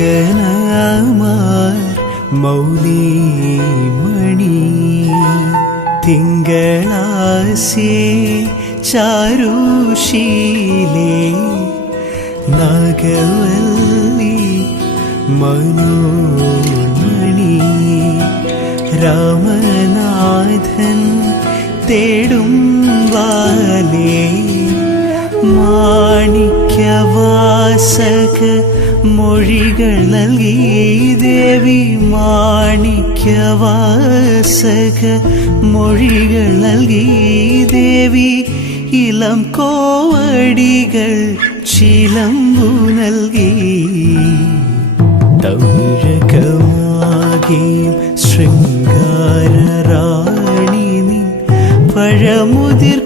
അങ്കനമാർ മൗലിമണി തിങ്കളാസേ ചാരുശീലേ നാഗവല്ലി മനോന്മണി രാമനാഥൻ തേടും വാലേ മാണിക്യവാസക മൊഴികൾ നൽകി ദേവി മാണിക്യവാസക മൊഴികൾ നൽകി ദേവി ഇളം കോവടികൾ ചിലമ്പു നൽകി തമിഴകമാകെയും ശൃംഗാരറാണി നിൻ പഴമുതിർ